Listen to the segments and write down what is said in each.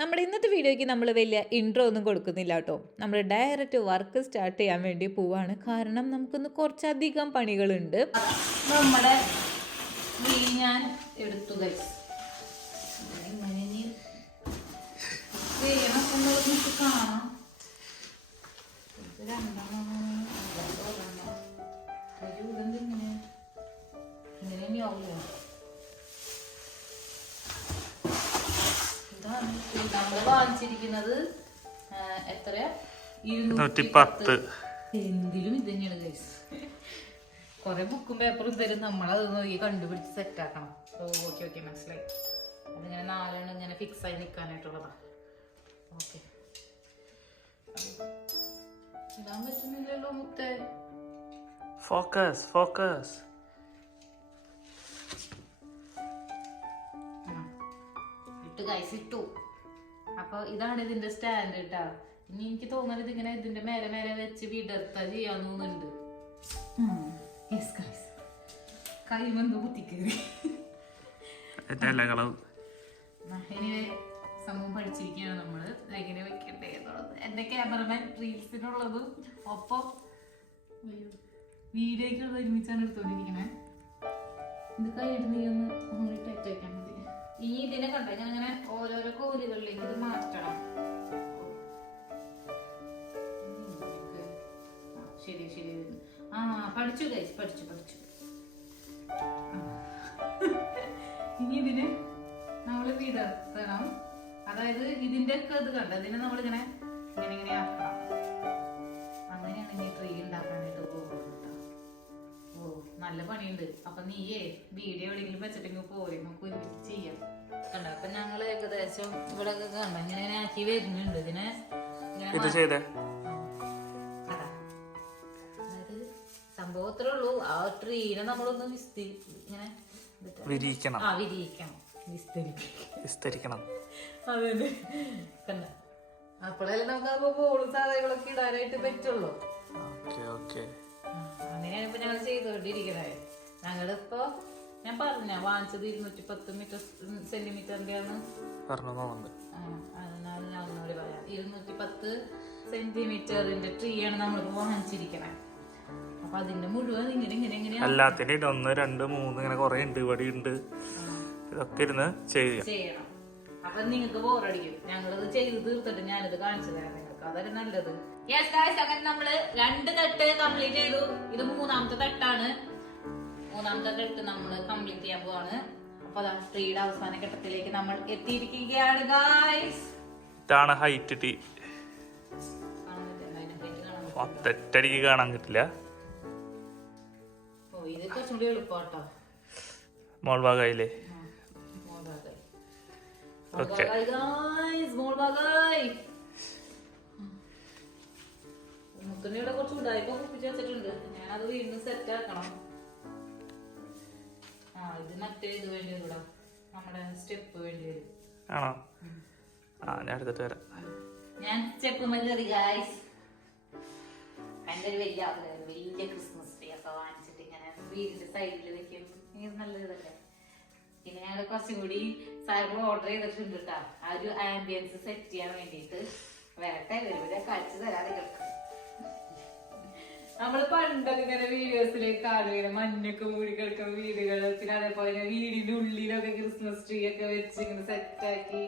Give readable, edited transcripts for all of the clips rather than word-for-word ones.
നമ്മുടെ ഇന്നത്തെ വീഡിയോയ്ക്ക് നമ്മൾ വലിയ ഇൻട്രോ ഒന്നും കൊടുക്കുന്നില്ല കേട്ടോ. നമ്മൾ ഡയറക്റ്റ് വർക്ക് സ്റ്റാർട്ട് ചെയ്യാൻ വേണ്ടി പോവാണ്. കാരണം നമുക്കൊന്ന് കുറച്ചധികം പണികളുണ്ട്. നമ്മുടെ ഞാൻ എടുത്തു കാണാം. നമ്മള് വാങ്ങിച്ചിരിക്കുന്നത് എത്ര 210. എന്തിലും ഇത് തന്നെയാണ് ഗൈസ്. കൊറേ ബുക്കും പേപ്പറും തരും, നമ്മളത് നോക്കി കണ്ടുപിടിച്ച് സെറ്റ് ആക്കണം. ഓക്കെ ഓക്കെ മനസ്സിലായി. അതിങ്ങനെ 4 ഇങ്ങനെ ഫിക്സ് ആയി നിൽക്കാനായിട്ടുള്ളതാ. ഓക്കെ ഇടാൻ പറ്റുന്നില്ലല്ലോ മുത്തേ. Focus focus. ഇട്ട് ഗൈസ് ഇട്ടു. അപ്പൊ ഇതാണ് ഇതിന്റെ സ്റ്റാൻഡ് കേട്ടാ. ഇനി എനിക്ക് തോന്നുന്നത് ഇതിങ്ങനെ ഇതിന്റെ മേലെ മേലെ വെച്ച് വിടർത്ത ചെയ്യാൻ തോന്നുന്നുണ്ട്. കൈമന്ത് കുത്തിക്കേറി ഇനി സംഭവം പഠിച്ചിരിക്കുകയാണ് നമ്മള് എങ്ങനെ വെക്കണ്ടേ എന്നുള്ളത്. എന്റെ ക്യാമറമാൻ റീൽസിനുള്ളതും ഒപ്പം വീഡിയോക്കുള്ളത് ഒരുമിച്ചാണ് എടുത്തോണ്ടിരിക്കണേ. ഇത് കൈയിട്ട് നീ ഒന്ന് ടൈറ്റ് വയ്ക്കാൻ മതി. ഇനി ഇതിനെ കണ്ട ഇങ്ങനെ ഓരോരോ കോലുകളിലേക്ക് ഇത് മാറ്റണം. ശരി ശരി. പഠിച്ചു ഗൈസ്, പഠിച്ചു. ഇനി ഇതിന് നമ്മള് വിടർത്തണം. അതായത് ഇതിന്റെ ഒക്കെ ഇത് കണ്ട ഇതിനെ നമ്മളിങ്ങനെ ഇങ്ങനെ ആക്കണം. അങ്ങനെയാണ് ഇനി ട്രീ ഉണ്ടാക്കാനായിട്ട് പോകുന്നത്. ഓ നല്ല പണിയുണ്ട്. അപ്പൊ നീയേ വീഡിയോ എവിടെയെങ്കിലും വെച്ചിട്ടെങ്കിൽ പോരെ, നമുക്ക് ഒരുമിച്ച് ചെയ്യാം. കണ്ട അപ്പൊ ഞങ്ങള് ഏകദേശം ഇവിടെ കണ്ട ഇങ്ങനെ ആക്കി വരുന്നുണ്ട്. ഇതിനെ അതായത് സംഭവത്രേ ഉള്ളൂ. ആ ട്രീനെ നമ്മളൊന്ന് ഇങ്ങനെ വിരിയിക്കണം. വിസ്തരിക്കണം. അതെ കണ്ട അപ്പോഴല്ലേ നമുക്ക് ബോളും സാധനങ്ങളൊക്കെ ഇടാനായിട്ട് പറ്റുള്ളൂ. അങ്ങനെയാണ് ഇപ്പൊ ഞങ്ങൾ ചെയ്തോണ്ടിരിക്കണേ. ഞങ്ങളിപ്പോ ഞാൻ പറഞ്ഞ വാങ്ങിച്ചത് 210 സെന്റിമീറ്ററിന്റെ ആണ്. 210 സെന്റിമീറ്ററിന്റെ ട്രീ ആണ് നമ്മളിപ്പോ വാങ്ങിച്ചിരിക്കണേ. അപ്പൊ അതിന്റെ മുഴുവൻ ഇങ്ങനെ എല്ലാത്തിനും 1 2 3 ഇങ്ങനെ കൊറേ ഉണ്ട്, ഇവിടെ ഉണ്ട്. ഇതൊക്കെ ഇരുന്ന് ചെയ്യണം. അപ്പൊ നിങ്ങൾക്ക് ബോറടിക്കും. ഞങ്ങളത് ചെയ്ത് തീർത്തിട്ട് ഞാനിത് കാണിച്ചു തരാം നിങ്ങൾക്ക്. അതൊരു നല്ലത്. അങ്ങനെ നമ്മള് 2 തട്ട് കംപ്ലീറ്റ് ചെയ്തു. ഇത് 3ാമത്തെ തട്ടാണ്. 3ാമത്തെ തട്ട് നമ്മള് കംപ്ലീറ്റ് ചെയ്യാൻ പോവാണ്. അപ്പൊ അതാ ട്രീയുടെ അവസാന ഘട്ടത്തിലേക്ക് നമ്മൾ എത്തിയിരിക്കുകയാണ് ഗായ്സ്. ഇതാണ് ഹൈറ്റ് ടീ. ഒറ്റടിക്ക് കാണാൻ കിട്ടില്ല. ഇത് കുറച്ചും കൂടി എളുപ്പാട്ടോ. മോൾ ഭാഗമായില്ലേ? മുത്തുണിയുടെ കുറച്ച് ഉടായിപ്പോ കുപ്പിച്ച് വെച്ചിട്ടുണ്ട്. ഞാനത് വീണ്ടും സെറ്റ് ആക്കണം. ഇത് മറ്റേ ഇത് വേണ്ടി വരും. നമ്മുടെ സ്റ്റെപ്പ് വേണ്ടി വരും. ആണോ? ഞാൻ എടുത്തിട്ട് വരാം. ഞാൻ സ്റ്റെപ്പ് കയറി ഗായ്സ്. എന്റെ ഒരു വലിയ ക്രിസ്മസ് ട്രീ ഒക്കെ വാങ്ങിച്ചിട്ട് ഇങ്ങനെ വീടിന്റെ സൈഡിൽ വെക്കും. നല്ലതല്ലേ. പിന്നെ ഞങ്ങൾ കുറച്ചും കൂടി സാധനങ്ങൾ ഓർഡർ ചെയ്തിട്ടുണ്ട് കേട്ടോ. ആ ഒരു ആംബിയൻസ് സെറ്റ് ചെയ്യാൻ വേണ്ടിട്ട്. വരട്ടെ വരുമ്പോഴേ കളിച്ചു തരാതെ കിടക്കും. നമ്മള് പണ്ടൊക്കെ ഇങ്ങനെ വീഡിയോസിലേക്ക് കാണുക മഞ്ഞൊക്കെ മൂടി കിടക്കുന്ന വീടുകൾ. പിന്നെ അതേപോലെ വീടിന്റെ ഉള്ളിലൊക്കെ ക്രിസ്മസ് ട്രീ ഒക്കെ വെച്ച് ഇങ്ങനെ സെറ്റ് ആക്കി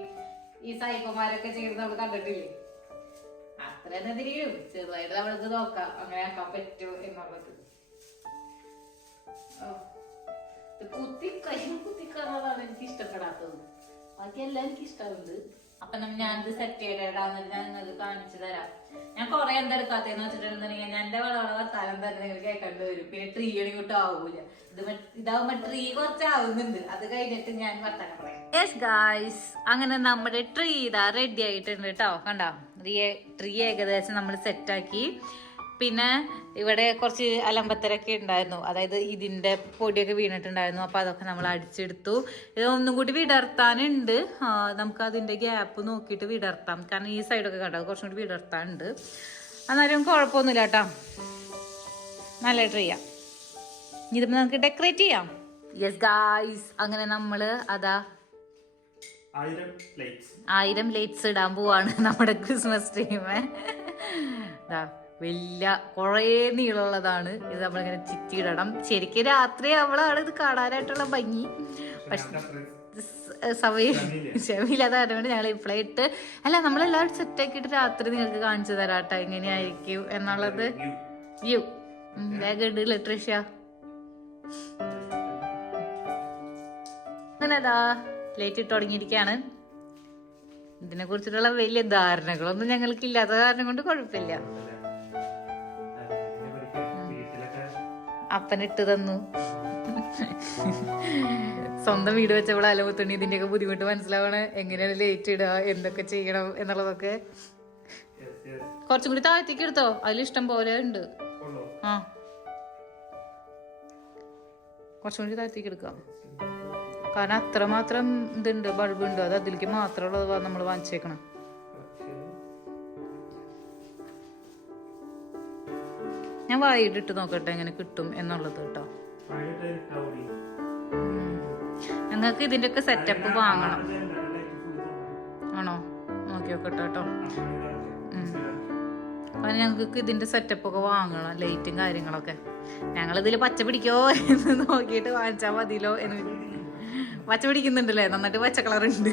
ഈ സായിപ്പന്മാരൊക്കെ ചെയ്ത് നമ്മൾ കണ്ടിട്ടില്ലേ? അത്ര തന്നെ തിരിയും. ചെറുതായിട്ട് നമ്മൾക്ക് നോക്കാം അങ്ങനെ ആക്കാൻ പറ്റുമോ എന്നുള്ളത്. കുത്തിക്കാണതാണ് എനിക്ക് ഇഷ്ടപ്പെടാത്തത്. ബാക്കിയെല്ലാം എനിക്ക് ഇഷ്ടമുണ്ട്. അപ്പൊ ഞാനിത് സെറ്റ് ചെയ്തിടാന്ന് ഞാനത് കാണിച്ചു തരാം. ഞാൻ കൊറേ എന്തെടുക്കാത്തേന്ന് വെച്ചിട്ടുണ്ടെന്നുണ്ടെങ്കിൽ ഞാൻ എന്റെ വളവള തലം തന്നെ നിങ്ങൾ കേൾക്കേണ്ടി വരും. പിന്നെ ട്രീ അണിക്കിട്ട് ആവൂല. ഇതാവുമ്പോ ട്രീ കുറച്ചാവുന്നുണ്ട്. അത് കഴിഞ്ഞിട്ട് ഞാൻ വർത്താനം പറയാം. യെസ് ഗായ്സ്, അങ്ങനെ നമ്മുടെ ട്രീ ഇതാ റെഡി ആയിട്ടുണ്ട് കേട്ടോ. കണ്ടോ ട്രീ ഏകദേശം നമ്മൾ സെറ്റാക്കി. പിന്നെ ഇവിടെ കുറച്ച് അലമ്പത്തരൊക്കെ ഉണ്ടായിരുന്നു. അതായത് ഇതിന്റെ പൊടിയൊക്കെ വീണിട്ടുണ്ടായിരുന്നു. അപ്പൊ അതൊക്കെ നമ്മൾ അടിച്ചെടുത്തു. ഇത് ഒന്നും കൂടി വിടർത്താനുണ്ട്. നമുക്ക് അതിന്റെ ഗ്യാപ്പ് നോക്കിയിട്ട് വിടർത്താം. കാരണം ഈ സൈഡൊക്കെ കണ്ടോ കുറച്ചും കൂടി വിടർത്താനുണ്ട്. എന്നാലും കുഴപ്പമൊന്നുമില്ല കേട്ടോ. നല്ല ട്രീയാ. ഇതിപ്പോ നമുക്ക് ഡെക്കറേറ്റ് ചെയ്യാം. യെസ് ഗായ്സ്, അങ്ങനെ നമ്മള് അതാ 1000 ലൈറ്റ്സ് ഇടാൻ പോവാണ് നമ്മുടെ ക്രിസ്മസ് ട്രീമേ. വലിയ കുറേ നീളമുള്ളതാണ് ഇത്. നമ്മളിങ്ങനെ ചിറ്റിയിടണം. ശരിക്കും രാത്രി അവളാണ് ഇത് കാണാനായിട്ടുള്ള ഭംഗി. പക്ഷെ ക്ഷമയില്ലാതെ കാരണം ഞങ്ങൾ ഇപ്പോഴേ ഇട്ട് അല്ല നമ്മളെല്ലാവരും സെറ്റാക്കിയിട്ട് രാത്രി നിങ്ങൾക്ക് കാണിച്ചു തരാട്ടോ എങ്ങനെയായിരിക്കും എന്നുള്ളത്. വ്യൂ ഇല്ല ട്രിഷ അങ്ങനെതാ ലേറ്റ് ഇട്ട് തുടങ്ങിയിരിക്കുകയാണ്. ഇതിനെ കുറിച്ചിട്ടുള്ള വലിയ ധാരണകളൊന്നും ഞങ്ങൾക്ക് ഇല്ലാത്ത കാരണം കൊണ്ട് കുഴപ്പമില്ല. അപ്പനിട്ട് തന്നു. സ്വന്തം വീട് വെച്ചപ്പോൾ അലമുത്തുണ്ണി ഇതിന്റെയൊക്കെ ബുദ്ധിമുട്ട് മനസ്സിലാവണ എങ്ങനെയാണ് ലേറ്റ് ഇടുക എന്തൊക്കെ ചെയ്യണം എന്നുള്ളതൊക്കെ. കുറച്ചും കൂടി താഴത്തേക്ക് എടുത്തോ, അതിലിഷ്ടം പോലെ ഉണ്ട്. ആ കുറച്ചും കൂടി താഴത്തേക്ക് എടുക്കാം. കാരണം അത്രമാത്രം ഇതുണ്ട്, ബൾബ് ഉണ്ട്. അത് അതിലേക്ക് മാത്രമുള്ളത് നമ്മൾ വാങ്ങിച്ചേക്കണം. ഞാൻ വായിട്ടിട്ട് നോക്കട്ടെ എങ്ങനെ കിട്ടും എന്നുള്ളത് കേട്ടോ. ഞങ്ങൾക്ക് ഇതിന്റെ ഒക്കെ സെറ്റപ്പ് വാങ്ങണം. ആണോ? നോക്കി നോക്കട്ടെ കേട്ടോ. അപ്പം ഞങ്ങൾക്ക് ഇതിന്റെ സെറ്റപ്പ് ഒക്കെ വാങ്ങണം, ലൈറ്റും കാര്യങ്ങളൊക്കെ. ഞങ്ങളിതിൽ പച്ച പിടിക്കോ എന്ന് നോക്കിയിട്ട് വാങ്ങിച്ചാൽ മതിയല്ലോ എന്ന്. പച്ച പിടിക്കുന്നുണ്ടല്ലേ, നന്നായിട്ട് പച്ച കളറുണ്ട്.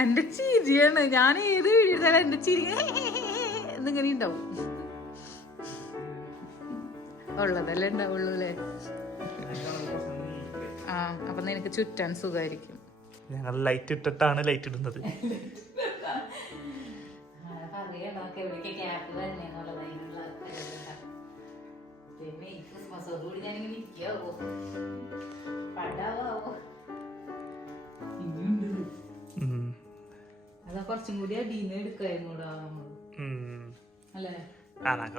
എന്റെ ചിരിയാണ്. ഞാൻ ഏത് വീഡിയോ എന്റെ ചിരി എന്നിങ്ങനെ ഉണ്ടാവും. ഉള്ളതല്ലേ ഉണ്ടാവുള്ളൂ അല്ലേ? ആ അപ്പൊ നിനക്ക് ചുറ്റാൻ സുഖമായിരിക്കും. ഞങ്ങൾ ലൈറ്റ് ഇട്ടിട്ടാണ് ലൈറ്റ് ഇടുന്നത്. കുറച്ചും കൂടി അടീന്ന് എടുക്കായിരുന്നു അല്ലേ?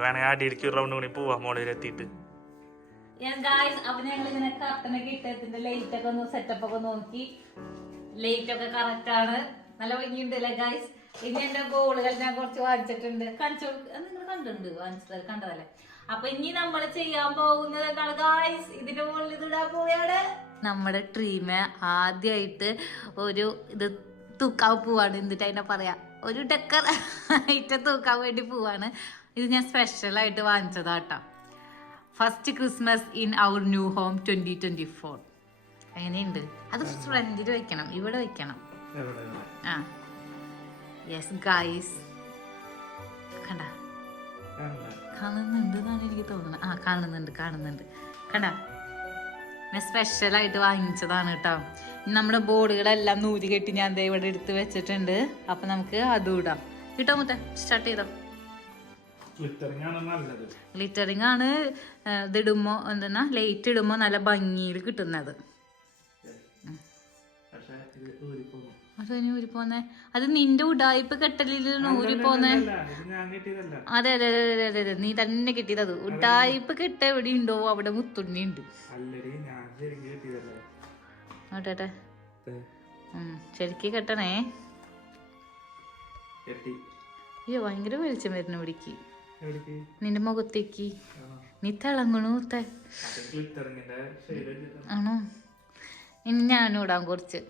വേണമെങ്കിൽ അടിയിലേക്ക് റൗണ്ട് കൂടി പോവാ മോളിലെത്തിയിട്ട്. അപ്പൊ ഞങ്ങളിങ്ങനെ കർട്ടനൊക്കെ ഇട്ടതിന്റെ ലൈറ്റ് ഒക്കെ ഒന്ന് സെറ്റപ്പ് ഒക്കെ നോക്കി. ലൈറ്റ് ഒക്കെ കറക്റ്റ് ആണ്, നല്ല ഭംഗിയുണ്ട് അല്ലേ ഗായ്സ്? ഇനി എന്റെ ഗോളുകൾ ഞാൻ കുറച്ച് വാങ്ങിച്ചിട്ടുണ്ട്. നിങ്ങൾ കണ്ടിട്ടുണ്ട്, വാങ്ങിച്ചത് കണ്ടതല്ലേ? അപ്പൊ ഇനി നമ്മൾ ചെയ്യാൻ പോകുന്നത് എന്താണ് ഗായ്സ്? ഇതിന്റെ മുകളിൽ ഇതിടാൻ പോവുകയാണ്. നമ്മുടെ ട്രീമെ ആദ്യമായിട്ട് ഒരു ഇത് തൂക്കാൻ പോവാണ്. എന്നിട്ട് അതിനെ പറയാ ഒരു ഡെക്കർ ആയിട്ട് തൂക്കാൻ വേണ്ടി പോവാണ്. ഇത് ഞാൻ സ്പെഷ്യലായിട്ട് വാങ്ങിച്ചതാട്ടോ. First Christmas in our new home 2024. എങ്ങനെയുണ്ട്? അത് ഫ്രണ്ടിൽ വെക്കണം, ഇവിടെ വെക്കണം. ആ യെസ് ഗൈസ്, കണ്ട കാണുന്നുണ്ട് എന്നാണ് എനിക്ക് തോന്നുന്നത്. ആ കാണുന്നുണ്ട് കണ്ട. ഞാൻ സ്പെഷ്യലായിട്ട് വാങ്ങിച്ചതാണ് കേട്ടോ. നമ്മുടെ ബോർഡുകളെല്ലാം നൂരി കെട്ടി ഞാൻ ഇവിടെ എടുത്ത് വെച്ചിട്ടുണ്ട്. അപ്പൊ നമുക്ക് അതും ഇടാം. കിട്ടോ മുത്ത? സ്റ്റാർട്ട് ചെയ്തോ. ഗ്ലിറ്ററിങ് ആണ് ഇതിടുമ്പോ എന്തെന്നാ ലൈറ്റ് ഇടുമ്പോ നല്ല ഭംഗിയിൽ കിട്ടുന്നത്. അതിന് ഊരിപ്പോന്നെ അത് നിന്റെ ഉടായ്പ കെട്ടലിലാണ് ഊരിപ്പോന്നെ. അതെ അതെ അതെ അതെ അതെ, നീ തന്നെ കിട്ടിയത്. ഉടായ്പ കെട്ട എവിടെ ഉണ്ടോ അവിടെ മുത്തുണ്ണി ഉണ്ട്. ആട്ടെ ശരിക്ക് കെട്ടണേ. അയ്യോ ഭയങ്കര വെളിച്ചം വരുന്ന പിടിക്ക് നിന്റെ മുഖത്തേക്ക്. നീ തിളങ്ങണു. ആണോ? ഇനി ഞാനും ഇടാൻ കുറച്ച്.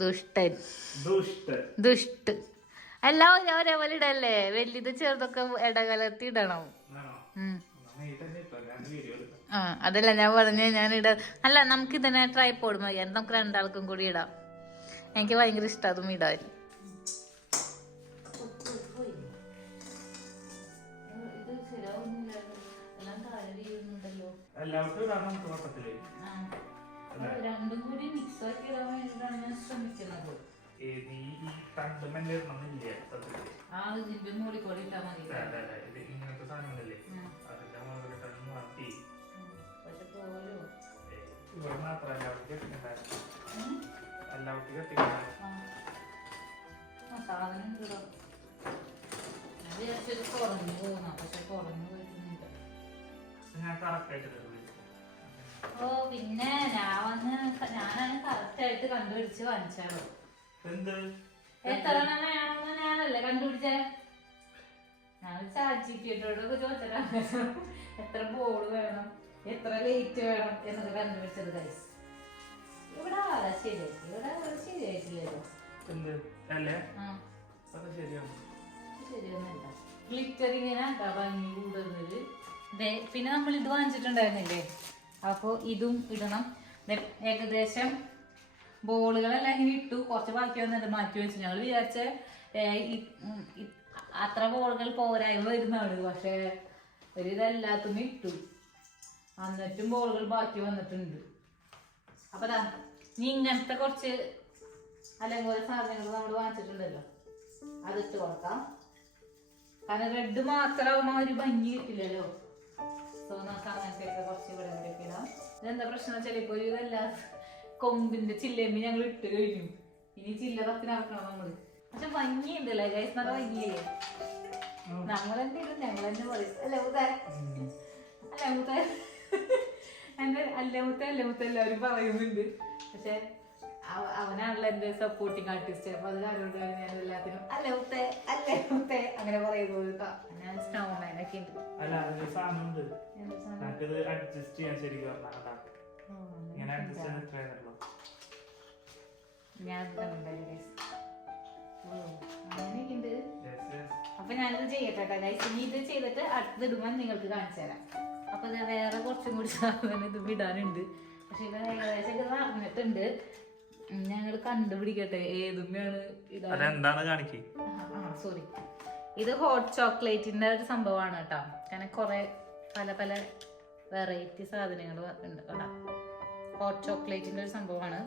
ദുഷ്ടൻ ദുഷ്ട എല്ലാം ഒരേപോലെ ഇടല്ലേ? വലുത് ചെറുതൊക്കെ ഇടകലർത്തി ഇടണം. ആ അതല്ല ഞാൻ പറഞ്ഞ ഞാൻ ഇടാം. അല്ല നമുക്ക് ഇതന്നെ ട്രൈപോഡ് മതി. നമുക്ക് രണ്ടാൾക്കും കൂടി ഇടാം. എനിക്ക് ഭയങ്കര ഇഷ്ടം അതും ഇടാൻ. രണ്ടും കൂടി മിക്സ് ആക്കി ഇടാൻ വേണ്ടിയിട്ടാണ് ഞാൻ ശ്രമിക്കുന്നത്. ആ ഇതിന്റെ മുകളിൽ കൂടി ഇട്ടാ മതി. പക്ഷെ തോലോ സാധനം ഇടാം. ഞാൻ വിചാരിച്ചൊരു കുറഞ്ഞു പോകുന്ന, പക്ഷെ കുറഞ്ഞു പോയിട്ടൊന്നുമില്ല. ഓ പിന്നെ ഞാനാണ് കറക്റ്റ് ആയിട്ട് കണ്ടുപിടിച്ച് വാങ്ങിച്ചാലോ. എത്ര എണ്ണം വേണമെന്ന് ഞാനല്ലേ കണ്ടുപിടിച്ചേ. ഞാൻ ചാച്ചിട്ടോടൊക്കെ ചോദിച്ചാ എത്ര ബോൾ വേണം. എത്ര ലേറ്റ് വേണം എന്നൊക്കെ കണ്ടുപിടിച്ചത് ഗൈസ്. ഇവിടെ ആരാ ശരിയായി? ഇവിടെ ശരിയായിട്ടില്ലല്ലോ. എന്ത് അല്ലേ ആ ശരിയാണ്. ശരിയൊന്നുമില്ല. ഗ്ലിറ്ററിങ്ങനെ ഭംഗി കൂടുന്നത്. പിന്നെ നമ്മൾ ഇത് വാങ്ങിച്ചിട്ടുണ്ടായിരുന്നില്ലേ, അപ്പോൾ ഇതും ഇടണം. ഏകദേശം ബോളുകളെല്ലാം ഇങ്ങനെ ഇട്ടു. കുറച്ച് ബാക്കി വന്നിട്ട് മാറ്റി വെച്ചു. ഞങ്ങൾ വിചാരിച്ച അത്ര ബോളുകൾ പോരായ്മ വരുന്നതാണ്. പക്ഷെ ഒരു ഇതെല്ലാത്തും ഇട്ടു. എന്നിട്ടും ബോളുകൾ ബാക്കി വന്നിട്ടുണ്ട്. അപ്പൊ നീ ഇങ്ങനത്തെ കുറച്ച് അലങ്കോല സാധനങ്ങൾ നമ്മൾ വാങ്ങിച്ചിട്ടുണ്ടല്ലോ, അതിട്ട് കൊടുക്കാം. കാരണം റെഡ് മാത്രമാകുമ്പോ ഒരു ഭംഗി കിട്ടില്ലല്ലോ. സോ നമുക്ക് അങ്ങനത്തെയൊക്കെ കുറച്ച് ഇവിടെ ഇവിടെയൊക്കെ ഇടാം. ഇതെന്താ പ്രശ്നം വെച്ചാൽ ഇപ്പൊ ഒരു ഇതല്ല, കൊമ്പിന്റെ ചില്ലേമ്പി ഞങ്ങൾ ഇട്ട് കഴിഞ്ഞു. ഇനി ചില്ല തപ്പി നടക്കണം നമ്മള്. പക്ഷെ ഭംഗിയുണ്ടല്ലേ ഗൈസ്, നല്ല ഭംഗിയല്ലേ. നമ്മളെന്തെങ്കിലും ഞങ്ങൾ തന്നെ പറയും അല്ലേ മുത്തേ, അല്ലേ മുത്തേ, എന്റെ അല്ലമുത്ത അല്ലമുത്ത എല്ലാവരും പറയുന്നുണ്ട്. പക്ഷെ അവനാണല്ലോ എന്റെ സപ്പോർട്ടിങ് ആർട്ടിസ്റ്റ്. അപ്പൊ അത് കാരണം ഞാൻ എല്ലാത്തിനും അല്ലമുത്തേ അല്ലമുത്തേ അങ്ങനെ പറയുന്നത് കേട്ടോ. ഞാൻ സ്നോമാനൊക്കെ ഉണ്ട്. ഞാൻ അങ്ങനെയൊക്കെയുണ്ട്. അപ്പൊ ഞാനിത് ചെയ്യട്ടെ ഗൈസ്. ഇനി ഇത് ചെയ്തിട്ട് അടുത്തിടുമ്പോൾ നിങ്ങൾക്ക് കാണിച്ചു തരാം. അപ്പൊ ഇത് വേറെ കുറച്ചും കൂടി സാധനം ഇത് വിടാനുണ്ട്. പക്ഷെ ഇത് ഏകദേശം ഇത് നടന്നിട്ടുണ്ട്. ഞങ്ങൾ കണ്ടുപിടിക്കട്ടെ ഏതുമ്മയാണ് സോറി, ഇത് ഹോട്ട് ചോക്ലേറ്റിന്റെ ഒരു സംഭവമാണ് കേട്ടോ. കാരണം കുറെ പല പല വെറൈറ്റി സാധനങ്ങൾ ഉണ്ട് കേട്ടോ. ഹോട്ട് ചോക്ലേറ്റിന്റെ ഒരു സംഭവമാണ്.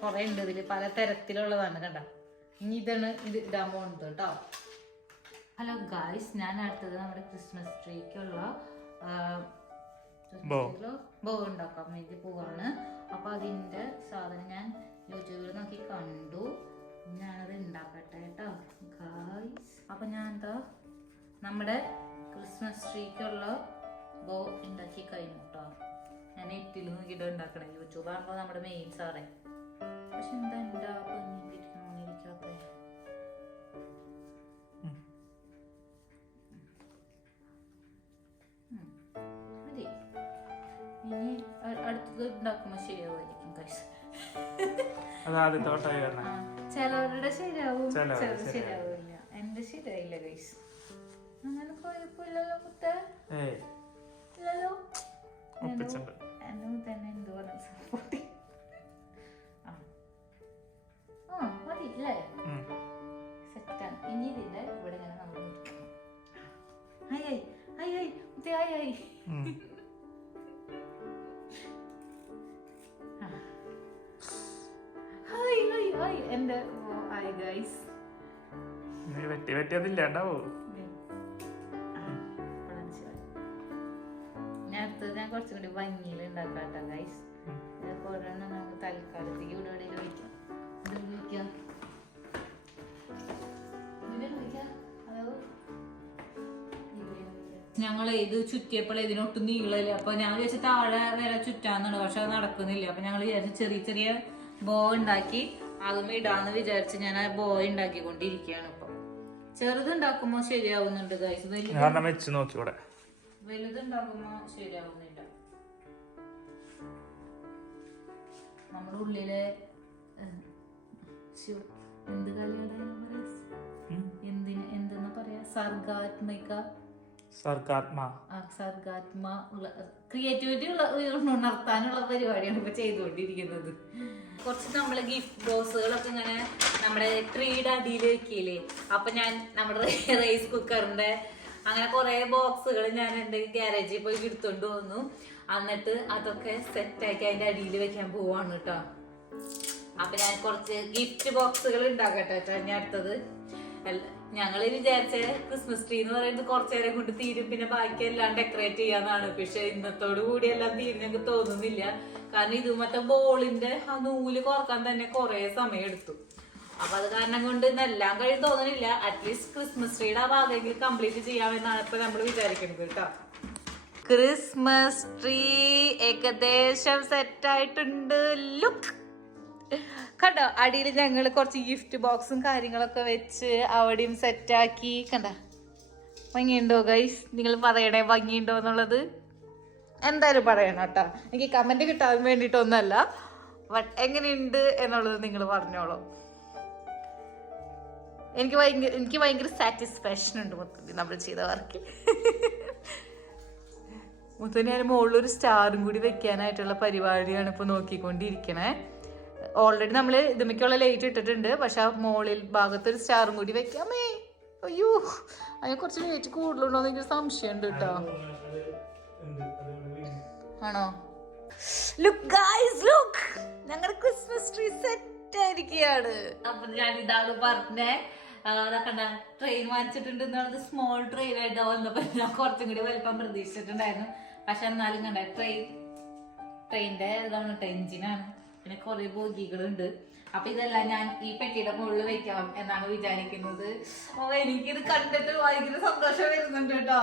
കുറെ ഉണ്ട് ഇതില്, പല തരത്തിലുള്ളതാണ് കണ്ട. ഇനി ഇതാണ് ഇത് ഇടാൻ പോകുന്നത് കേട്ടോ. ഹലോ ഗായ്സ്, ഞാൻ അടുത്തത് നമ്മുടെ ക്രിസ്മസ് ട്രീക്കുള്ള ബോ ഉണ്ടാക്കാൻ വേണ്ടി പോവാണ്. അപ്പൊ അതിന്റെ സാധനം ഞാൻ യൂട്യൂബിൽ നോക്കി കണ്ടു. ഞാനത് ഉണ്ടാക്കട്ടെ കേട്ടോ ഗായ്സ്. അപ്പൊ ഞാൻ എന്താ നമ്മുടെ ക്രിസ്മസ് ട്രീക്കുള്ള ബോ ഉണ്ടാക്കി കഴിഞ്ഞു കേട്ടോ. ഞാൻ നെറ്റിൽ നോക്കിയിട്ട് ഉണ്ടാക്കണേ. യൂട്യൂബ് ആകുമ്പോ നമ്മുടെ മെയിൻ സാറേ. പക്ഷെ എന്താ ഇരിക്കാത്ത മതി. ഇനി അടുത്തത് ഉണ്ടാക്കുമ്പോ ശരിയാവുമായിരിക്കും ഗൈസ്. ചിലവരുടെ ശരിയാവും, ചിലത് ശരിയാവില്ല. എന്റെ ശരിയായില്ല ഗൈസ്. അങ്ങനെ കുഴപ്പമില്ലല്ലോ മുത്തേ, ഇല്ലല്ലോ. എന്റെ മുത്തന്നെ എന്ത് പറഞ്ഞ സപ്പോർട്ട്. മതി അല്ലേ, സെറ്റാണ്. ഇനി ഇതിന്റെ ഇവിടെ ഇങ്ങനെ നമ്മൾ മുറിക്കണം. ഹായ് ഹായ് ഹായ് മുത്തേ, hi hi. Hi hi hi എന്റെ ഹായ് ഗൈസ്. ഞാൻ കുറച്ചും കൂടി ഭംഗിയിൽ ഉണ്ടാക്കാട്ടോ ഗൈസ്. ഇതൊക്കെ ഓരോന്നും നമുക്ക് തൽക്കാലത്തേക്ക് ഇവിടെ എവിടെയും ഒഴിക്കാം. ഞങ്ങൾ ഇത് ചുറ്റിയപ്പോൾ ഇതിനൊട്ടും നീളല്ലേ. അപ്പൊ ഞാൻ വിചാരിച്ച താഴെ വരെ ചുറ്റാന്നാണ്, പക്ഷെ അത് നടക്കുന്നില്ല. അപ്പൊ ഞങ്ങൾ വിചാരിച്ചു ചെറിയ ചെറിയ ബോ ഉണ്ടാക്കി അതും ഇടാന്ന് വിചാരിച്ച് ഞാൻ ആ ബോ ഉണ്ടാക്കിക്കൊണ്ടിരിക്കുകയാണ്. ഇപ്പൊ ചെറുതുണ്ടാക്കുമ്പോ ശരിയാവുന്നുണ്ട് ഗൈസ്, വലുതുണ്ടാക്കുമ്പോ ശരിയാവുന്നില്ല. നമ്മുടെ ഉള്ളിലെ എന്ത് കളിയാണ് എന്തെന്നാ പറയാ, സർഗാത്മ ക്രിയേറ്റിവിറ്റി ഉണർത്താനുള്ള പരിപാടിയാണ് ഇപ്പൊ ചെയ്തുകൊണ്ടിരിക്കുന്നത്. കുറച്ച് നമ്മള് ഗിഫ്റ്റ് ബോക്സുകളൊക്കെ ഇങ്ങനെ നമ്മുടെ ട്രീയുടെ അടിയിൽ വെക്കില്ലേ. അപ്പൊ ഞാൻ നമ്മുടെ റൈസ് കുക്കറിന്റെ അങ്ങനെ കുറെ ബോക്സുകൾ ഞാൻ എന്റെ ഗ്യാരേജിൽ പോയി എടുത്തോണ്ട് വന്നു. എന്നിട്ട് അതൊക്കെ സെറ്റാക്കി അതിന്റെ അടിയിൽ വെക്കാൻ പോവാണ് കേട്ടോ. അപ്പൊ ഞാൻ കുറച്ച് ഗിഫ്റ്റ് ബോക്സുകൾ ഉണ്ടാക്കട്ടെ. ഞാൻ അടുത്തത് ഞങ്ങൾ വിചാരിച്ച ക്രിസ്മസ് ട്രീ എന്ന് പറയുന്നത് കുറച്ചേരം കൊണ്ട് തീരും, പിന്നെ ബാക്കി എല്ലാം ഡെക്കറേറ്റ് ചെയ്യാന്നാണ്. പക്ഷെ ഇന്നത്തോടു കൂടി എല്ലാം തീരും ഞങ്ങൾക്ക് തോന്നുന്നില്ല. കാരണം ഇത് മറ്റേ ബോളിന്റെ ആ നൂല് കോർക്കാൻ തന്നെ കുറെ സമയം എടുത്തു. അപ്പൊ അത് കാരണം കൊണ്ട് ഇന്നെല്ലാം കഴിയും തോന്നുന്നില്ല. അറ്റ്ലീസ്റ്റ് ക്രിസ്മസ് ട്രീയുടെ ആ ഭാഗമെങ്കിലും കംപ്ലീറ്റ് ചെയ്യാമെന്നാണ് ഇപ്പൊ നമ്മൾ വിചാരിക്കുന്നത് കേട്ടോ. ക്രിസ്മസ് ട്രീ ഏകദേശം സെറ്റ് ആയിട്ടുണ്ട്. ലുക്ക് കണ്ടോ, അടിയിൽ ഞങ്ങൾ കുറച്ച് ഗിഫ്റ്റ് ബോക്സും കാര്യങ്ങളൊക്കെ വെച്ച് അവിടെയും സെറ്റാക്കി. കണ്ട ഭംഗിയുണ്ടോ ഗൈസ്? നിങ്ങൾ പറയണേ ഭംഗിയുണ്ടോ എന്നുള്ളത്. എന്തായാലും പറയണം കേട്ടോ. എനിക്ക് കമന്റ് കിട്ടാൻ വേണ്ടിയിട്ടൊന്നല്ല, ബട്ട് എങ്ങനെയുണ്ട് എന്നുള്ളത് നിങ്ങൾ പറഞ്ഞോളൂ. എനിക്ക് ഭയങ്കര സാറ്റിസ്ഫാക്ഷൻ ഉണ്ട് മൊത്തത്തിൽ നമ്മൾ ചെയ്ത വർക്കിൽ. മൊത്തം ഞാൻ മുകളിലൊരു സ്റ്റാറും കൂടി വെക്കാനായിട്ടുള്ള പരിപാടിയാണ് ഇപ്പോൾ നോക്കിക്കൊണ്ടിരിക്കണേ. ഓൾറെഡി നമ്മൾ ഇതുമിക്കുള്ള ലൈറ്റ് ഇട്ടിട്ടുണ്ട്, പക്ഷെ ആ മുകളിൽ ഭാഗത്തൊരു സ്റ്റാറും കൂടി വെക്കാമേ. അയ്യോ, അതിനെ കുറച്ച് ലൈറ്റ് കൂടുതലുണ്ടോ എന്ന് എനിക്ക് സംശയം ഉണ്ട് കേട്ടോ. ആണോ? ലുക്ക് ഗൈസ്, ലുക്ക്, ഞങ്ങളുടെ ക്രിസ്മസ് ട്രീ സെറ്റ് ആയിരിക്കുകയാണ്. അപ്പൊ ഞാൻ ഇതാണ് പറഞ്ഞേ, കണ്ട ട്രെയിൻ വാങ്ങിച്ചിട്ടുണ്ട് എന്നുള്ളത് സ്മോൾ ട്രെയിൻ ആയിട്ട് വന്നപ്പോ ഞാൻ കുറച്ചും കൂടി വലിപ്പം പ്രതീക്ഷിച്ചിട്ടുണ്ടായിരുന്നു. പക്ഷെ എന്നാലും കണ്ട ട്രെയിനിന്റെ ഇതാണ് കേട്ടോ, എഞ്ചിനാണ്. പിന്നെ കുറെ ബോഗികളുണ്ട്. അപ്പൊ ഇതെല്ലാം ഞാൻ ഈ പെട്ടിയുടെ മുകളിൽ വെക്കാം എന്നാണ് വിചാരിക്കുന്നത്. എനിക്കിത് കണ്ടിട്ട് ഭയങ്കര സന്തോഷം വരുന്നുണ്ട് കേട്ടോ.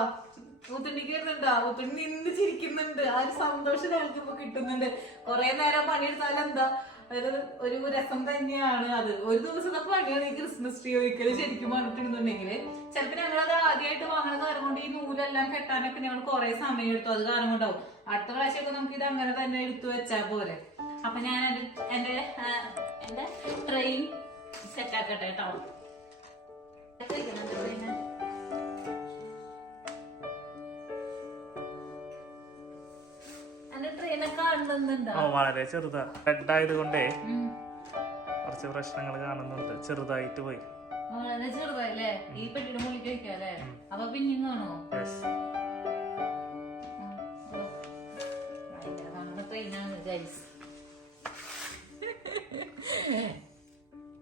മുത്തുണ്ണിക്ക് വരുന്നുണ്ടോ? മുത്തുണ്ണി നിന്ന് ചിരിക്കുന്നുണ്ട്. ആ ഒരു സന്തോഷം ഞങ്ങൾക്ക് ഇപ്പൊ കിട്ടുന്നുണ്ട്. കുറെ നേരം പണിയെടുത്താലും എന്താ ഒരു രസം തന്നെയാണ് അത്. ഒരു ദിവസത്തെ പണിയാണ് ഈ ക്രിസ്മസ് ട്രീ ഒരിക്കൽ ശരിക്കും പറഞ്ഞിട്ടുണ്ടെന്നുണ്ടെങ്കിൽ. ചിലപ്പോൾ ഞങ്ങളത് ആദ്യമായിട്ട് വാങ്ങണ കാരണം കൊണ്ട് ഈ നൂലെല്ലാം കെട്ടാനൊക്കെ ഞങ്ങൾ കുറെ സമയം എടുത്തു. അത് കാരണം കൊണ്ടാവും. അടുത്ത പ്രാവശ്യമൊക്കെ നമുക്ക് ഇത് അങ്ങനെ തന്നെ എടുത്തു വെച്ചാൽ പോരെ. അപ്പൊ ഞാൻ എന്റെ ട്രെയിൻ സെറ്റ് ആക്കട്ടെ കേട്ടോ. എന്റെ ട്രെയിനൊക്കെ കാണുന്നുണ്ടോ? വളരെ ചെറുതാ. റെഡ് കൊണ്ടേ കുറച്ച് പ്രശ്നങ്ങൾ കാണുന്നുണ്ട്. ചെറുതായിട്ട് പോയി. വളരെ ചെറുതായില്ലേ? ഈ പെട്ടിയുടെ മുകളിൽ വെക്കാം അല്ലേ? അപ്പൊ പിന്നെയും കാണോ? ട്രെയിനാണ് ഗൈസ്.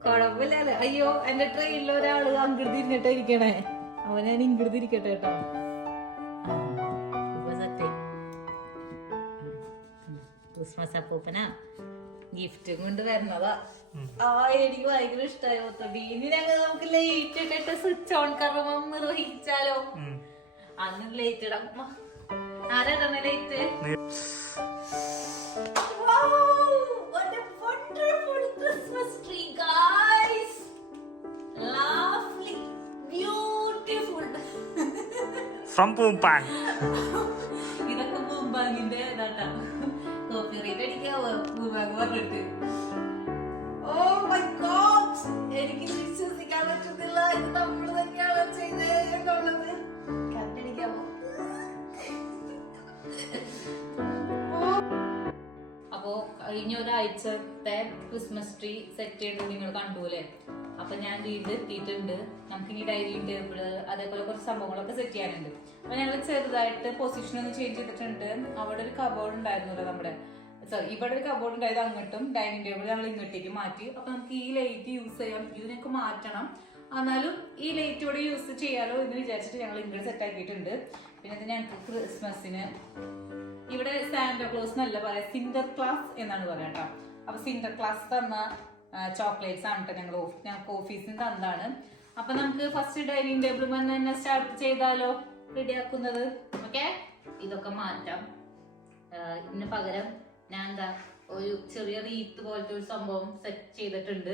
കുഴപ്പമില്ലല്ലേ? അയ്യോ, എന്റെ ട്രെയിനിൽ ഒരാള് അങ്ങോട്ട് തിരിഞ്ഞിട്ടായിരിക്കണേ. അവൻ ഞാൻ ഇങ്ങോട്ട് തിരിക്കട്ടെ കേട്ടോ. ക്രിസ്മസ് അപ്പൂപ്പനാ ഗിഫ്റ്റ് കൊണ്ട് വരുന്നതാ. എനിക്ക് ഭയങ്കര ഇഷ്ടമായി. ഇനി ഞങ്ങൾ നമുക്ക് ലൈറ്റ് ഇട്ടിട്ട് സ്വിച്ച് ഓൺ കർമ്മം നിർവഹിച്ചാലോ? അന്ന് ലൈറ്റ് ഇടാം. ആരാണ് light? What a wonderful Christmas tree, guys! Lovely, beautiful. From Pumpang. ഇതൊക്കെ പൂമ്പാങ്ങിന്റെ ഇതാട്ടാ. കോപ്പിറൈറ്റ് അടിക്കാവോ പൂമ്പാങ് പറഞ്ഞിട്ട്? Oh my God! എനിക്ക് വിശ്വസിക്കാൻ പറ്റുന്നില്ല. ഇത് നമ്മൾ തന്നെയാണ് ചെയ്തത് എന്നുള്ളത്. കണ്ടടിക്കാവോ? അപ്പോ കഴിഞ്ഞ ഒരാഴ്ചത്തെ ക്രിസ്മസ് ട്രീ സെറ്റ് ചെയ്തത് നിങ്ങൾ കണ്ടുല്ലേ? അപ്പൊ ഞാൻ വീണ്ടും എത്തിയിട്ടുണ്ട്. നമുക്ക് ഇനി ഡൈനിങ് ടേബിള് അതേപോലെ കുറച്ച് സംഭവങ്ങളൊക്കെ സെറ്റ് ചെയ്യാനുണ്ട്. അപ്പൊ ഞങ്ങൾ ചെറുതായിട്ട് പൊസിഷൻ ഒന്ന് ചേഞ്ച് ചെയ്തിട്ടുണ്ട്. അവിടെ ഒരു കബോർഡ് ഉണ്ടായിരുന്നല്ലോ നമ്മുടെ, സോറി, ഇവിടെ ഒരു കബോർഡ് ഉണ്ടായത് അങ്ങോട്ടും ഡൈനിങ് ടേബിൾ ഞങ്ങൾ ഇങ്ങോട്ടേക്ക് മാറ്റി. അപ്പൊ നമുക്ക് ഈ ലൈറ്റ് യൂസ് ചെയ്യാം. ഇതിനൊക്കെ മാറ്റണം, എന്നാലും ഈ ലൈറ്റ് ഇവിടെ യൂസ് ചെയ്യാലോ എന്ന് വിചാരിച്ചിട്ട് ഞങ്ങൾ ഇങ്ങോട്ട് സെറ്റ് ആക്കിയിട്ടുണ്ട്. പിന്നെ ഇത് ഞങ്ങൾക്ക് ക്രിസ്മസിന് ഇവിടെ സാന്റാക്ലോസ് എന്നല്ല പറയാ, സിന്റർ ക്ലാസ് എന്നാണ് പറയാ കേട്ടോ. അപ്പൊ സിന്റർ ക്ലാസ് തന്ന ചോക്ലേറ്റ്സ് ആണ് കേട്ടോ ഞങ്ങൾക്ക് ഓഫീസിൽ നിന്ന് തന്നതാണ്. അപ്പൊ നമുക്ക് ഫസ്റ്റ് ഡൈനിങ് ടേബിൾ തന്നെ സ്റ്റാർട്ട് ചെയ്താലോ റെഡിയാക്കുന്നത്? ഓക്കെ, ഇതൊക്കെ മാറ്റാം. ഇതിന് പകരം ഞാൻ ഒരു ചെറിയ റീത്ത് പോലത്തെ ഒരു സംഭവം സെറ്റ് ചെയ്തിട്ടുണ്ട്.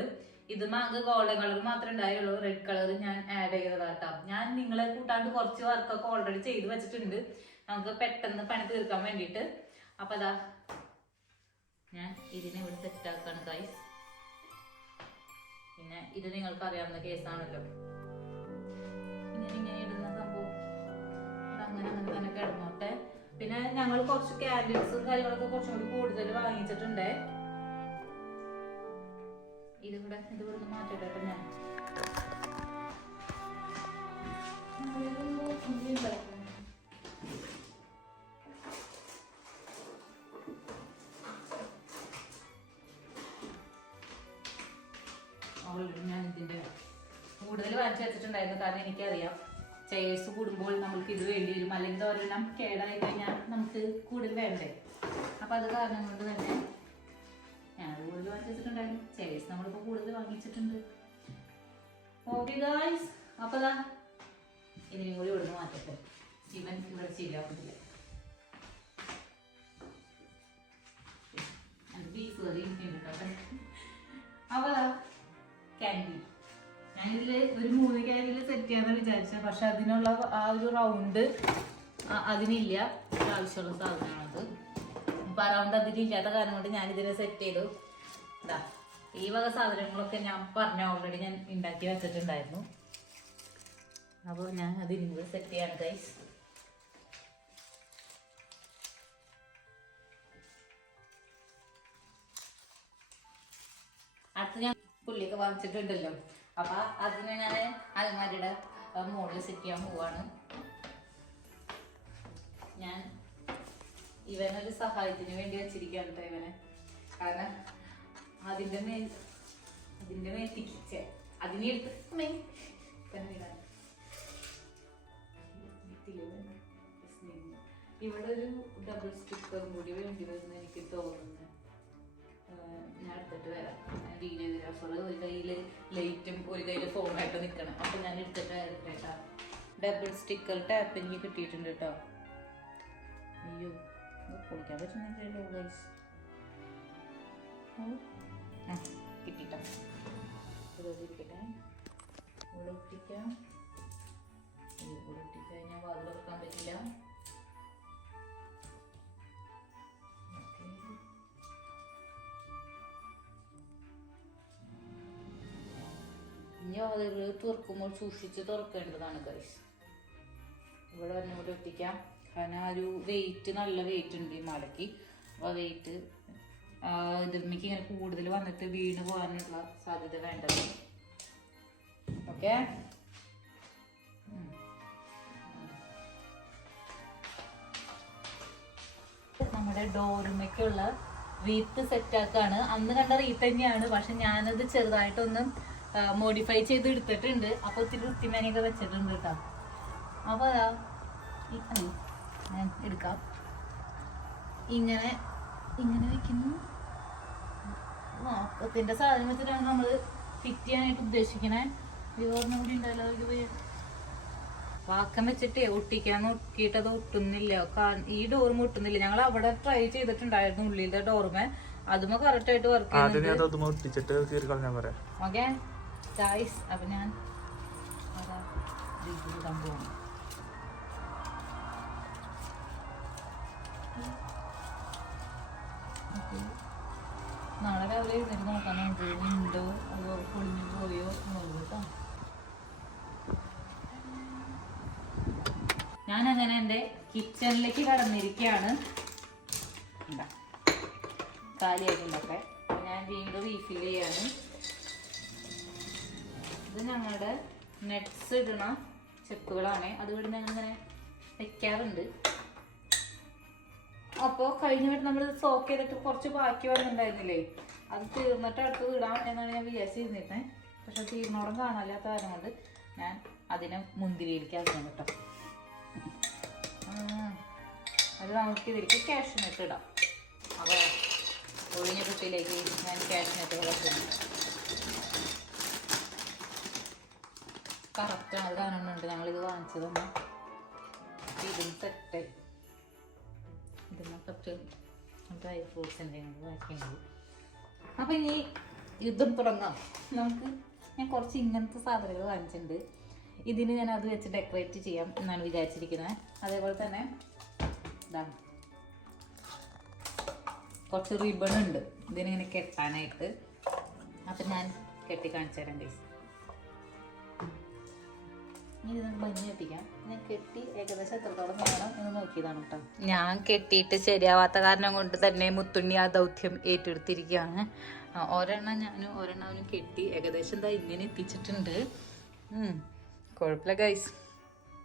ഇത് ആകെ ഗോൾഡൻ കളർ മാത്രമേ ഉണ്ടായുള്ളൂ. റെഡ് കളർ ഞാൻ ആഡ് ചെയ്തതാട്ടോ. ഞാൻ നിങ്ങളെ കൂട്ടാണ്ട് കുറച്ച് വർക്കൊക്കെ ഓൾറെഡി ചെയ്ത് വെച്ചിട്ടുണ്ട്, നമുക്ക് പെട്ടെന്ന് പണി തീർക്കാൻ വേണ്ടിയിട്ട്. അപ്പൊ അതാ ഞാൻ ഇതിനെ ഇവിടെ സെറ്റ് ആക്കാണ് ഗൈസ്. പിന്നെ ഇത് നിങ്ങൾക്ക് അറിയാവുന്ന കേസാണല്ലോ. ഇങ്ങനെ ഇടുന്ന സംഭവം അങ്ങനെ തന്നെ കിടന്നോട്ടെ. പിന്നെ ഞങ്ങൾ കുറച്ച് കാൻഡിൽസും കാര്യങ്ങളൊക്കെ കുറച്ചും കൂടി കൂടുതൽ വാങ്ങിച്ചിട്ടുണ്ടേ. ഇതിവിടെ മാറ്റിട്ടെ ഞാൻ. ഞാൻ ഇതിന്റെ കൂടുതൽ വാങ്ങിച്ചു വെച്ചിട്ടുണ്ടായിരുന്നു, കാരണം എനിക്കറിയാം ചെയേഴ്സ് കൂടുമ്പോൾ നമുക്ക് ഇത് വേണ്ടി വരും. അല്ലെങ്കിൽ ഒരെണ്ണം കേടായി കഴിഞ്ഞാൽ നമുക്ക് കൂടുതൽ വേണ്ടേ. അപ്പൊ അത് കാരണം കൊണ്ട് തന്നെ ഞാൻ കൂടുതൽ വാങ്ങിച്ചു വെച്ചിട്ടുണ്ടായിരുന്നു. ചെയേഴ്സ് നമ്മളിപ്പോ കൂടുതൽ വാങ്ങിച്ചിട്ടുണ്ട്. ഓക്കെ ഗായ്സ്, അപ്പൊ ഇതിനും കൂടി ഇവിടുന്ന് മാറ്റട്ടെ. ജീവൻ ഇവിടെ ശരിയാവുന്നില്ല. ബീഫ് കറി കേട്ടോട്ടെ. അപ്പൊ ക്യാൻഡി ഞാനിതില് ഒരു 3 ക്യാൻഡിൽ സെറ്റ് ചെയ്യാന്ന് വിചാരിച്ച, പക്ഷെ അതിനുള്ള ആ ഒരു റൗണ്ട് അതിനില്ല, ആവശ്യമുള്ള സാധനമാണത്. അപ്പൊ അറൗണ്ട് അതിലില്ലാത്ത കാരണം കൊണ്ട് ഞാൻ ഇതിനെ സെറ്റ് ചെയ്തു. ഇതാ ഈ വക സാധനങ്ങളൊക്കെ ഞാൻ പറഞ്ഞ ഓൾറെഡി ഞാൻ ഉണ്ടാക്കി വെച്ചിട്ടുണ്ടായിരുന്നു. അപ്പോൾ ഞാൻ അതിനും കൂടെ സെറ്റ് ചെയ്യാണ് ഗൈസ്. അടുത്ത് ഞാൻ പുള്ളിയൊക്കെ വാങ്ങിച്ചിട്ടുണ്ടല്ലോ, അപ്പൊ അതിനെ ഞാൻ അലമാരിയുടെ മോഡൽ സെറ്റ് ചെയ്യാൻ പോവാണ്. ഞാൻ ഇവനൊരു സഹായത്തിന് വേണ്ടി വെച്ചിരിക്കുകയാണ് ഇവനെ. കാരണം അതിന്റെ മേത്തിക്കിച്ച അതിനെ എടുത്ത് ഇവിടെ ഒരു ഡബിൾ സ്റ്റിക്കറും കൂടി വേണ്ടി വരുന്ന എനിക്ക് തോന്നുന്നു. ഞാൻ എടുത്തിട്ട് വരാം. വീഡിയോഗ്രാഫർ ഒരു കയ്യിൽ ലൈറ്റും ഒരു കയ്യിൽ ഫോണായിട്ട് നിൽക്കണം. അപ്പൊ ഞാൻ എടുത്തിട്ട് വരട്ടെ. ഡബിൾ സ്റ്റിക്കർ ടാപ്പ് എനിക്ക് കിട്ടിയിട്ടുണ്ട് കേട്ടോ. അയ്യോ പൊളിക്കാൻ പറ്റുന്നില്ലല്ലോ ഗൈസ്. കിട്ടിട്ടോ. ഇരിക്കട്ടെ. ഇവിടെ ഒട്ടിക്കാം. ഇവിടെ ഒട്ടിക്കഴിഞ്ഞാൽ വാതിൽ തുറക്കാൻ പറ്റില്ല. ഇനി വാതിലുകൾ തുറക്കുമ്പോൾ സൂക്ഷിച്ച് തുറക്കേണ്ടതാണ് ഗൈസ്. ഇവിടെ ഒന്നുകൂടി ഒട്ടിക്കാം. കാരണം ആ ഒരു വെയിറ്റ്, നല്ല വെയിറ്റ് ഉണ്ട് ഈ മാലയ്ക്ക്. അപ്പോൾ വെയിറ്റ് ഇതിലേക്ക് ഇങ്ങനെ കൂടുതൽ വന്നിട്ട് വീണ് പോകാനുള്ള സാധ്യത വേണ്ടത്. ഓക്കെ, നമ്മുടെ ഡോറുമയ്ക്കുള്ള റീത്ത് സെറ്റാക്കാണ്. അന്ന് കണ്ട റീത്ത് തന്നെയാണ്, പക്ഷെ ഞാനത് ചെറുതായിട്ടൊന്ന് മോഡിഫൈ ചെയ്ത് എടുത്തിട്ടുണ്ട്. അപ്പോൾ ഒത്തിരി വൃത്തിമേനയൊക്കെ വെച്ചിട്ടുണ്ട് കേട്ടോ. അപ്പോൾ അതാ ഞാൻ എടുക്കാം. ഇങ്ങനെ വെക്കുന്നു. ഇതിന്റെ സാധനം വെച്ചിട്ടാണ് നമ്മൾ ഫിറ്റ് ചെയ്യാനായിട്ട് ഉദ്ദേശിക്കണേ. വിവരണം കൂടി ഉണ്ടല്ലോ. വാക്കം വെച്ചിട്ട് ഒട്ടിക്കാൻ നോക്കിയിട്ട് ഒട്ടുന്നില്ല. ഈ ഡോറും ഒട്ടുന്നില്ല. ഞങ്ങൾ അവിടെ ട്രൈ ചെയ്തിട്ടുണ്ടായിരുന്നു ഉള്ളിലത്തെ ഡോറുമേ. അതുമേ കറക്റ്റ് ആയിട്ട് വർക്ക് ചെയ്യുന്നുണ്ട്. ഓക്കെ ഗൈസ്, അപ്പൊ ഞാൻ സംഭവം നാളെ രാവിലെ എഴുന്നേറ്റ് നോക്കാൻ നമുക്ക് ഉണ്ടോ അതോ പൊളിഞ്ഞു പോയോ നോക്കട്ടോ. ഞാനങ്ങനെ എൻ്റെ കിച്ചണിലേക്ക് കടന്നിരിക്കുകയാണ്. കാലിയായിട്ടുണ്ടൊക്കെ ഞാൻ വീണ്ടും റീഫിൽ ചെയ്യാണ്. ഇത് ഞങ്ങളുടെ നെറ്റ്സ് ഇടണ ചെപ്പുകളാണ്. അതുകൊണ്ട് ഞങ്ങളിങ്ങനെ വെക്കാറുണ്ട്. അപ്പോൾ കഴിഞ്ഞ വട്ടം നമ്മൾ സോക്ക് ചെയ്തിട്ട് കുറച്ച് ബാക്കി വന്നിട്ടുണ്ടായിരുന്നില്ലേ, അത് തീർന്നിട്ട് അടുത്തത് ഇടാം എന്നാണ് ഞാൻ വിചാരിച്ചിരുന്നിരുന്നത്. പക്ഷെ തീർന്നോളം കാണാല്ലാത്ത കാരണം കൊണ്ട് ഞാൻ അതിനെ മുന്തിരിയിലേക്ക് ആക്കണം കേട്ടോ. അത് നമുക്ക് ഇതിലേക്ക് കാഷ്യൂനട്ട് ഇടാം. അപ്പോൾ ഒഴിഞ്ഞ കുട്ടിയിലേക്ക് ഞാൻ കാഷ്യൂനട്ട് വളർത്തുന്നു. കറക്റ്റാണ്, അത് കാണുന്നുണ്ട്. ഞങ്ങളിത് വാങ്ങിച്ചത് തന്നെ ഇതിന് സെറ്റായി. ഇതിന് കുറച്ച് ഡ്രൈ ഫ്രൂട്ട്സ് എന്തെങ്കിലും വാങ്ങിക്കുന്നത്. അപ്പം ഇനി യുദ്ധം തുടങ്ങാം നമുക്ക്. ഞാൻ കുറച്ച് ഇങ്ങനത്തെ സാധനങ്ങൾ വാങ്ങിച്ചിട്ടുണ്ട്. ഇതിന് ഞാൻ അത് വെച്ച് ഡെക്കറേറ്റ് ചെയ്യാം എന്നാണ് വിചാരിച്ചിരിക്കുന്നത്. അതേപോലെ തന്നെ ഇതാണ് കുറച്ച് റിബൺ ഉണ്ട് ഇതിനിങ്ങനെ കെട്ടാനായിട്ട്. അപ്പം ഞാൻ കെട്ടി കാണിച്ചു തരാം ഗൈസ്. ഇനി നമുക്ക് ഭംഗി കെട്ടിക്കാം. ഞാൻ കെട്ടി ഏകദേശം എത്രത്തോളം വേണം എന്ന് നോക്കിയതാണ് കേട്ടോ. ഞാൻ കെട്ടിയിട്ട് ശരിയാവാത്ത കാരണം കൊണ്ട് തന്നെ മുത്തുണ്ണി ആ ദൗത്യം ഏറ്റെടുത്തിരിക്കുകയാണ്. ഒരെണ്ണം ഞാനും ഒരെണ്ണവനും കെട്ടി ഏകദേശം എന്താ ഇങ്ങനെ എത്തിച്ചിട്ടുണ്ട്. കുഴപ്പമില്ല ഗൈസ്,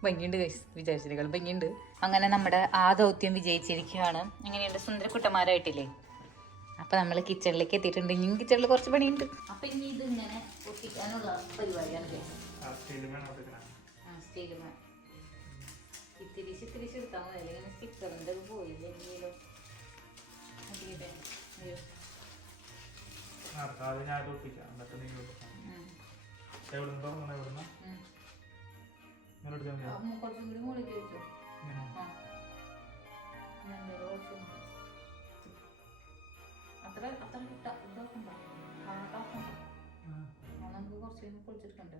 ഭംഗിയുണ്ട് ഗൈസ്, വിചാരിച്ചതിനേക്കാളും ഭംഗിയുണ്ട്. അങ്ങനെ നമ്മുടെ ആ ദൗത്യം വിജയിച്ചിരിക്കുകയാണ്. എങ്ങനെയുണ്ട്, സുന്ദരക്കുട്ടന്മാരായിട്ടില്ലേ? അപ്പം നമ്മൾ കിച്ചണിലേക്ക് എത്തിയിട്ടുണ്ട്. ഇനി കിച്ചണിൽ കുറച്ച് പണിയുണ്ട്. അപ്പം ഇനി ഇത് ഇങ്ങനെ ഒട്ടിക്കാനുള്ള പരിപാടിയാണ് ഗൈസ്. ഇത്തിരിച്ച് എടുത്താൽ മതി, അല്ലെങ്കിൽ സ്റ്റിക്കറിൻ്റെ പോയില്ലേ. കുറച്ചും കൂടി മുകളിലേക്ക് വെച്ചോ. അത്ര കിട്ടാ ഇതാക്കണ്ട, നമുക്ക് കുറച്ച് പൊളിച്ചെടുക്കണ്ടേ.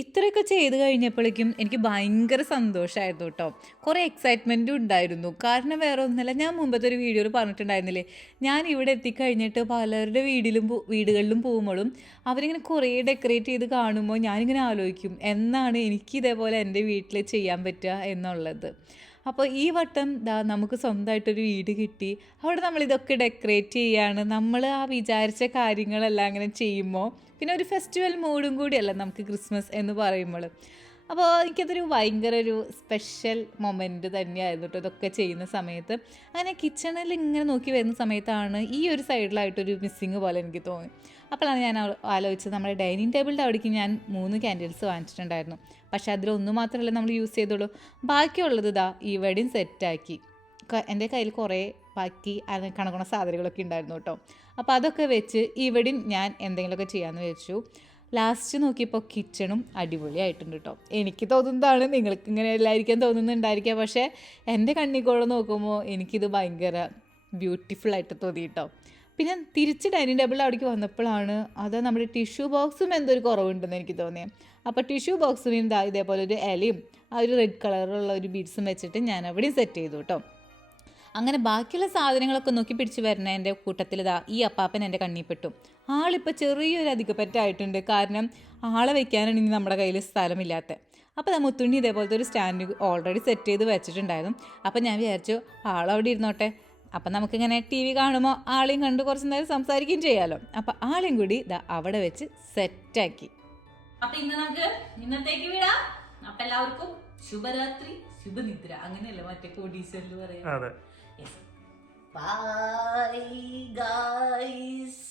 ഇത്രയൊക്കെ ചെയ്ത് കഴിഞ്ഞപ്പോഴേക്കും എനിക്ക് ഭയങ്കര സന്തോഷമായിരുന്നു കേട്ടോ. കുറേ എക്സൈറ്റ്മെൻറ്റും ഉണ്ടായിരുന്നു. കാരണം വേറെ ഒന്നുമല്ല, ഞാൻ മുമ്പത്തെ ഒരു വീഡിയോയിൽ പറഞ്ഞിട്ടുണ്ടായിരുന്നില്ലേ, ഞാൻ ഇവിടെ എത്തിക്കഴിഞ്ഞിട്ട് പലരുടെ വീടുകളിലും പോകുമ്പോഴും അവരിങ്ങനെ കുറേ ഡെക്കറേറ്റ് ചെയ്ത് കാണുമ്പോൾ ഞാനിങ്ങനെ ആലോചിക്കും എന്നാണ് എനിക്ക് ഇതേപോലെ എൻ്റെ വീട്ടിൽ ചെയ്യാൻ പറ്റുക എന്നുള്ളത്. അപ്പോൾ ഈ വട്ടം നമുക്ക് സ്വന്തമായിട്ടൊരു വീട് കിട്ടി. അവിടെ നമ്മളിതൊക്കെ ഡെക്കറേറ്റ് ചെയ്യാണ്. നമ്മൾ ആ വിചാരിച്ച കാര്യങ്ങളെല്ലാം അങ്ങനെ ചെയ്യുമ്പോൾ പിന്നെ ഒരു ഫെസ്റ്റിവൽ മൂഡും കൂടിയല്ല നമുക്ക് ക്രിസ്മസ് എന്ന് പറയുമ്പോൾ. അപ്പോൾ എനിക്കതൊരു ഭയങ്കര ഒരു സ്പെഷ്യൽ മൊമെൻറ്റ് തന്നെയായിരുന്നു കേട്ടോ ഇതൊക്കെ ചെയ്യുന്ന സമയത്ത്. അങ്ങനെ കിച്ചണിൽ ഇങ്ങനെ നോക്കി വരുന്ന സമയത്താണ് ഈ ഒരു സൈഡിലായിട്ടൊരു മിസ്സിങ് പോലെ എനിക്ക് തോന്നി. അപ്പോഴാണ് ഞാൻ ആലോചിച്ചത്, നമ്മുടെ ഡൈനിങ് ടേബിളിൻ്റെ അവിടേക്ക് ഞാൻ 3 ക്യാൻഡിൽസ് വാങ്ങിച്ചിട്ടുണ്ടായിരുന്നു. പക്ഷേ അതിലൊന്നു മാത്രമല്ല നമ്മൾ യൂസ് ചെയ്തോളൂ, ബാക്കിയുള്ളത് ഇവിടെയും സെറ്റാക്കി. എൻ്റെ കയ്യിൽ കുറേ ബാക്കി കണക്കണ സാധനങ്ങളൊക്കെ ഉണ്ടായിരുന്നു കേട്ടോ. അപ്പോൾ അതൊക്കെ വെച്ച് ഇവിടെയും ഞാൻ എന്തെങ്കിലുമൊക്കെ ചെയ്യാമെന്ന് വെച്ചു. ലാസ്റ്റ് നോക്കിയപ്പോൾ കിച്ചണും അടിപൊളിയായിട്ടുണ്ട് കേട്ടോ. എനിക്ക് തോന്നുന്നതാണ്, നിങ്ങൾക്ക് ഇങ്ങനെ എല്ലായിരിക്കും തോന്നുന്നുണ്ടായിരിക്കുക, പക്ഷേ എൻ്റെ കണ്ണിക്കോളം നോക്കുമ്പോൾ എനിക്കിത് ഭയങ്കര ബ്യൂട്ടിഫുള്ളായിട്ട് തോന്നി കേട്ടോ. പിന്നെ തിരിച്ച് ഡൈനിങ് ടേബിളിൽ അവിടേക്ക് വന്നപ്പോഴാണ് അത് നമ്മുടെ ടിഷ്യൂ ബോക്സും എന്തൊരു കുറവുണ്ടെന്ന് എനിക്ക് തോന്നിയത്. അപ്പോൾ ടിഷ്യൂ ബോക്സിനും ഇതേപോലെ ഒരു ഇലയും ആ ഒരു റെഡ് കളറുള്ള ഒരു ബീഡ്സും വെച്ചിട്ട് ഞാൻ അവിടെയും സെറ്റ് ചെയ്തു കേട്ടോ. അങ്ങനെ ബാക്കിയുള്ള സാധനങ്ങളൊക്കെ നോക്കി പിടിച്ച് വരുന്ന എൻ്റെ കൂട്ടത്തിൽ ഈ അപ്പാപ്പൻ എൻ്റെ കണ്ണിൽപ്പെട്ടു. ആളിപ്പോൾ ചെറിയൊരു അധികപ്പറ്റായിട്ടുണ്ട്. കാരണം ആളെ വയ്ക്കാനാണ് ഇനി നമ്മുടെ കയ്യിൽ സ്ഥലമില്ലാത്ത. അപ്പോൾ മുത്തുണ്ണി ഇതേപോലത്തെ ഒരു സ്റ്റാൻഡ് ഓൾറെഡി സെറ്റ് ചെയ്ത് വെച്ചിട്ടുണ്ടായിരുന്നു. അപ്പോൾ ഞാൻ വിചാരിച്ചു ആളവിടെ ഇരുന്നോട്ടെ, അപ്പം നമുക്കിങ്ങനെ TV കാണുമ്പോൾ ആളെയും കണ്ട് കുറച്ച് നേരം സംസാരിക്കുകയും ചെയ്യാമല്ലോ. അപ്പം ആളെയും കൂടി അവിടെ വെച്ച് സെറ്റാക്കി. അപ്പൊ ഇന്നത്തേക്ക് വിടാം. അപ്പൊ എല്ലാവർക്കും ശുഭരാത്രി, ശുഭനിദ്ര. അങ്ങനെയല്ലേ മറ്റേ കോടീശ്വരിൽ പറയാം. അതെ. Bye guys.